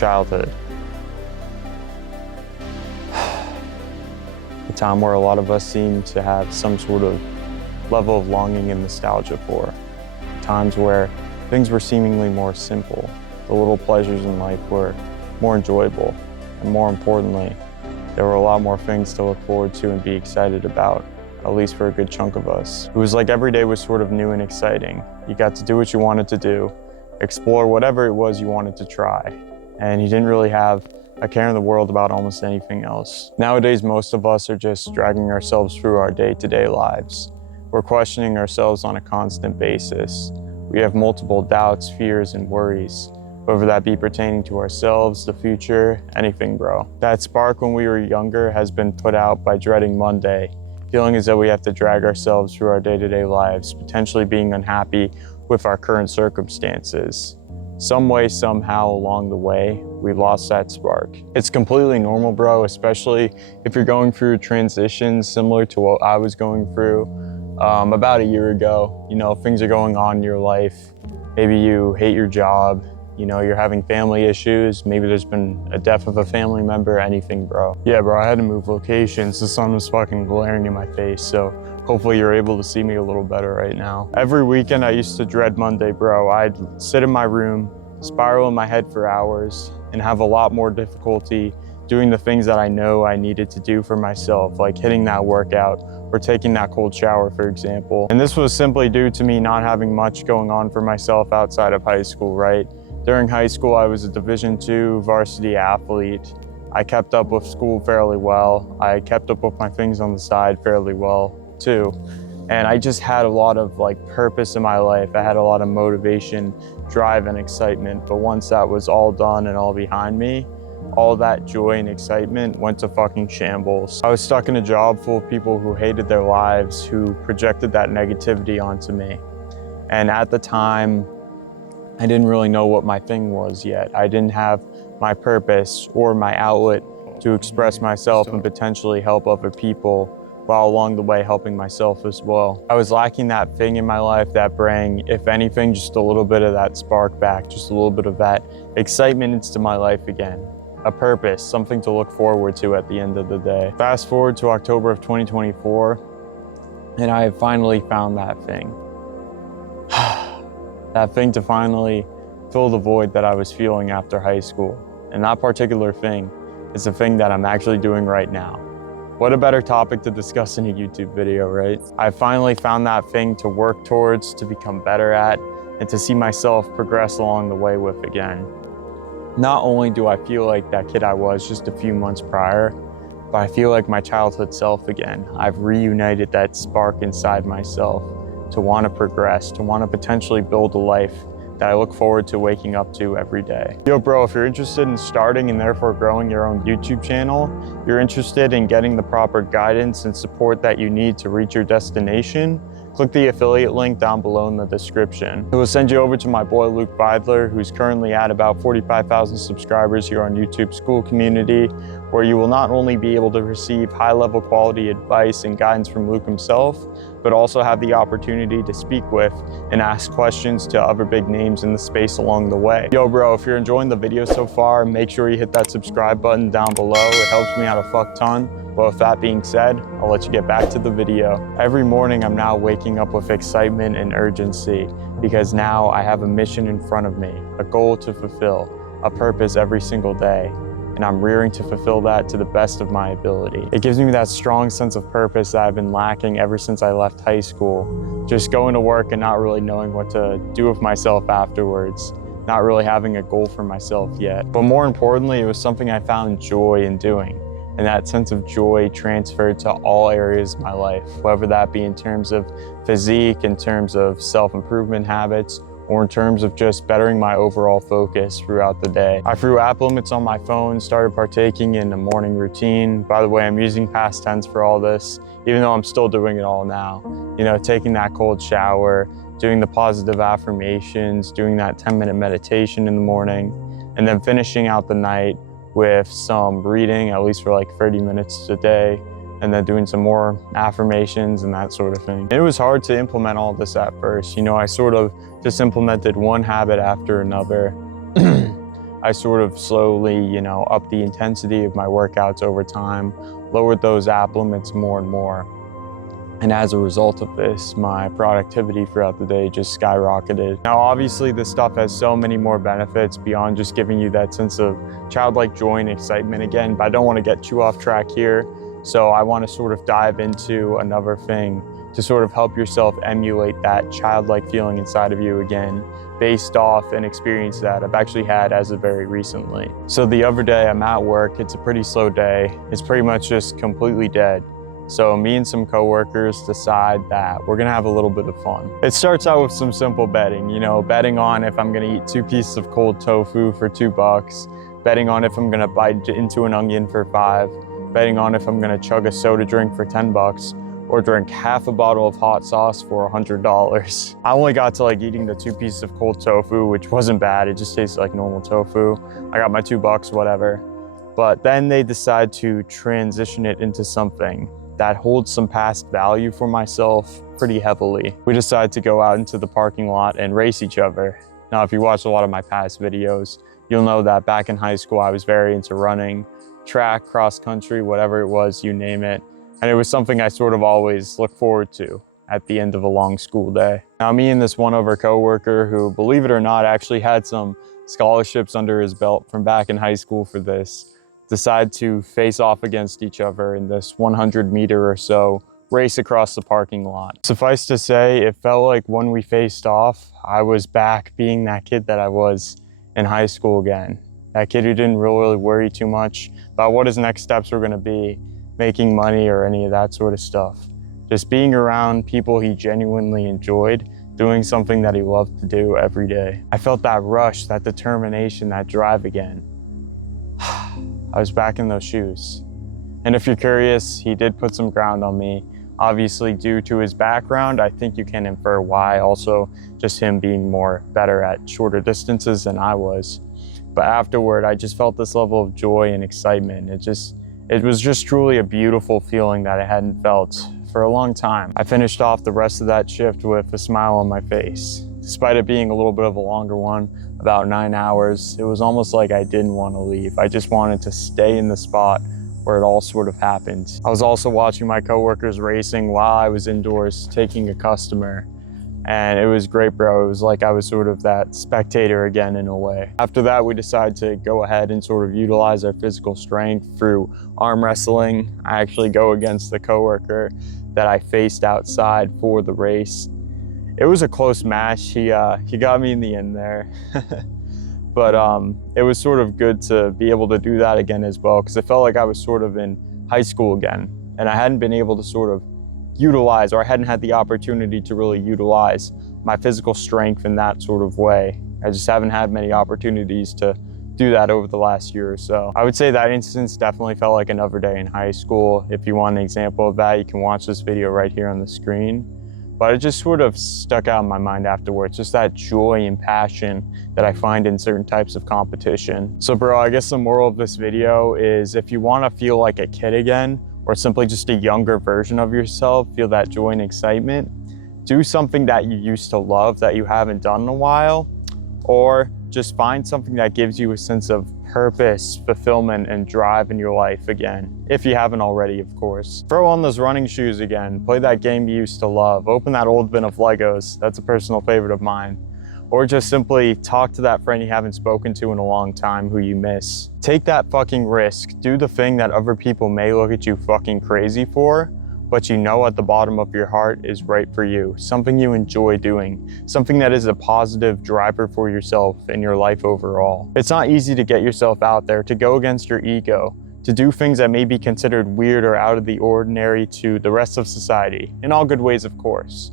childhood. A time where a lot of us seem to have some sort of level of longing and nostalgia for. Times where things were seemingly more simple. The little pleasures in life were more enjoyable. And more importantly, there were a lot more things to look forward to and be excited about, at least for a good chunk of us. It was like every day was sort of new and exciting. You got to do what you wanted to do, explore whatever it was you wanted to try. And you didn't really have a care in the world about almost anything else. Nowadays, most of us are just dragging ourselves through our day-to-day lives. We're questioning ourselves on a constant basis. We have multiple doubts, fears, and worries, whether that be pertaining to ourselves, the future, anything, bro. That spark when we were younger has been put out by dreading Monday, feeling as though we have to drag ourselves through our day-to-day lives, potentially being unhappy with our current circumstances. Some way, somehow along the way, we lost that spark. It's completely normal, bro, especially if you're going through transitions similar to what I was going through about a year ago. You know, things are going on in your life. Maybe you hate your job, you know, you're having family issues. Maybe there's been a death of a family member, anything, bro. Yeah, bro, I had to move locations. The sun was fucking glaring in my face, so hopefully you're able to see me a little better right now. Every weekend I used to dread Monday, bro. I'd sit in my room, spiral in my head for hours, and have a lot more difficulty doing the things that I know I needed to do for myself, like hitting that workout or taking that cold shower, for example. And this was simply due to me not having much going on for myself outside of high school, right? During high school, I was a Division II varsity athlete. I kept up with school fairly well. I kept up with my things on the side fairly well too. And I just had a lot of purpose in my life. I had a lot of motivation, drive, and excitement. But once that was all done and all behind me, all that joy and excitement went to fucking shambles. I was stuck in a job full of people who hated their lives, who projected that negativity onto me. And at the time, I didn't really know what my thing was yet. I didn't have my purpose or my outlet to express myself and potentially help other people, while along the way helping myself as well. I was lacking that thing in my life that bring, if anything, just a little bit of that spark back, just a little bit of that excitement into my life again. A purpose, something to look forward to at the end of the day. Fast forward to October of 2024, and I have finally found that thing. That thing to finally fill the void that I was feeling after high school. And that particular thing is the thing that I'm actually doing right now. What a better topic to discuss in a YouTube video, right? I finally found that thing to work towards, to become better at, and to see myself progress along the way with again. Not only do I feel like that kid I was just a few months prior, but I feel like my childhood self again. I've reunited that spark inside myself to want to progress, to want to potentially build a life that I look forward to waking up to every day. Yo, bro, if you're interested in starting and therefore growing your own YouTube channel, you're interested in getting the proper guidance and support that you need to reach your destination, click the affiliate link down below in the description. It will send you over to my boy Luke Vidler, who's currently at about 45,000 subscribers here on YouTube Skool community, where you will not only be able to receive high-level quality advice and guidance from Luke himself, but also have the opportunity to speak with and ask questions to other big names in the space along the way. Yo, bro, if you're enjoying the video so far, make sure you hit that subscribe button down below. It helps me out a fuck ton. But with that being said, I'll let you get back to the video. Every morning, I'm now waking up with excitement and urgency because now I have a mission in front of me, a goal to fulfill, a purpose every single day. And I'm rearing to fulfill that to the best of my ability. It gives me that strong sense of purpose that I've been lacking ever since I left high school. Just going to work and not really knowing what to do with myself afterwards. Not really having a goal for myself yet. But more importantly, it was something I found joy in doing. And that sense of joy transferred to all areas of my life, whether that be in terms of physique, in terms of self-improvement habits, or in terms of just bettering my overall focus throughout the day. I threw app limits on my phone, started partaking in a morning routine. By the way, I'm using past tense for all this, even though I'm still doing it all now. You know, taking that cold shower, doing the positive affirmations, doing that 10-minute meditation in the morning, and then finishing out the night with some reading, at least for 30 minutes a day, and then doing some more affirmations and that sort of thing. It was hard to implement all this at first. You know, I sort of just implemented one habit after another. I sort of slowly, upped the intensity of my workouts over time, lowered those app limits more and more. And as a result of this, my productivity throughout the day just skyrocketed. Now, obviously, this stuff has so many more benefits beyond just giving you that sense of childlike joy and excitement again, but I don't want to get too off track here. So I want to sort of dive into another thing to sort of help yourself emulate that childlike feeling inside of you again, based off an experience that I've actually had as of very recently. So the other day I'm at work, it's a pretty slow day. It's pretty much just completely dead. So me and some coworkers decide that we're gonna have a little bit of fun. It starts out with some simple betting, betting on if I'm gonna eat 2 pieces of cold tofu for $2, betting on if I'm gonna bite into an onion for $5, betting on if I'm gonna chug a soda drink for $10, or drink half a bottle of hot sauce for $100. I only got to eating the 2 pieces of cold tofu, which wasn't bad. It just tasted like normal tofu. I got my $2, whatever. But then they decide to transition it into something that holds some past value for myself pretty heavily. We decide to go out into the parking lot and race each other. Now, if you watch a lot of my past videos, you'll know that back in high school, I was very into running, track, cross country, whatever it was, you name it. And it was something I sort of always look forward to at the end of a long school day. Now, me and this one other coworker who, believe it or not, actually had some scholarships under his belt from back in high school for this, decide to face off against each other in this 100-meter or so race across the parking lot. Suffice to say, it felt like when we faced off, I was back being that kid that I was in high school again. That kid who didn't really worry too much about what his next steps were gonna be, making money or any of that sort of stuff. Just being around people he genuinely enjoyed, doing something that he loved to do every day. I felt that rush, that determination, that drive again. I was back in those shoes. And if you're curious, he did put some ground on me. Obviously, due to his background, I think you can infer why. Also, just him being better at shorter distances than I was. But afterward, I just felt this level of joy and excitement. It was just truly a beautiful feeling that I hadn't felt for a long time. I finished off the rest of that shift with a smile on my face. Despite it being a little bit of a longer one, about 9 hours, it was almost like I didn't want to leave. I just wanted to stay in the spot where it all sort of happened. I was also watching my coworkers racing while I was indoors taking a customer. And it was great, bro. It was like I was sort of that spectator again in a way. After that, we decided to go ahead and sort of utilize our physical strength through arm wrestling. I actually go against the coworker that I faced outside for the race. It was a close match. He got me in the end there. But it was sort of good to be able to do that again as well, because it felt like I was sort of in high school again, and I hadn't been able to sort of utilize, or I hadn't had the opportunity to really utilize my physical strength in that sort of way. I just haven't had many opportunities to do that over the last year or so. I would say that instance definitely felt like another day in high school. If you want an example of that, you can watch this video right here on the screen. But it just sort of stuck out in my mind afterwards, just that joy and passion that I find in certain types of competition. So bro, I guess the moral of this video is if you want to feel like a kid again, or simply just a younger version of yourself, feel that joy and excitement, do something that you used to love that you haven't done in a while, or just find something that gives you a sense of purpose, fulfillment, and drive in your life again, if you haven't already, of course. Throw on those running shoes again, play that game you used to love, open that old bin of Legos, that's a personal favorite of mine, or just simply talk to that friend you haven't spoken to in a long time who you miss. Take that fucking risk, do the thing that other people may look at you fucking crazy for, but you know at the bottom of your heart is right for you, something you enjoy doing, something that is a positive driver for yourself and your life overall. It's not easy to get yourself out there, to go against your ego, to do things that may be considered weird or out of the ordinary to the rest of society, in all good ways, of course.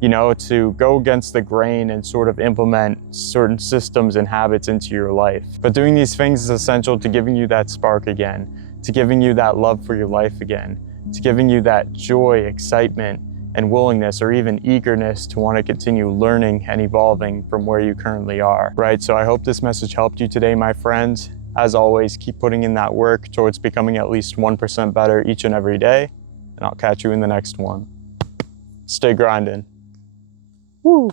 To go against the grain and sort of implement certain systems and habits into your life. But doing these things is essential to giving you that spark again, to giving you that love for your life again, to giving you that joy, excitement, and willingness, or even eagerness to want to continue learning and evolving from where you currently are, right? So I hope this message helped you today, my friends. As always, keep putting in that work towards becoming at least 1% better each and every day, and I'll catch you in the next one. Stay grinding. Woo!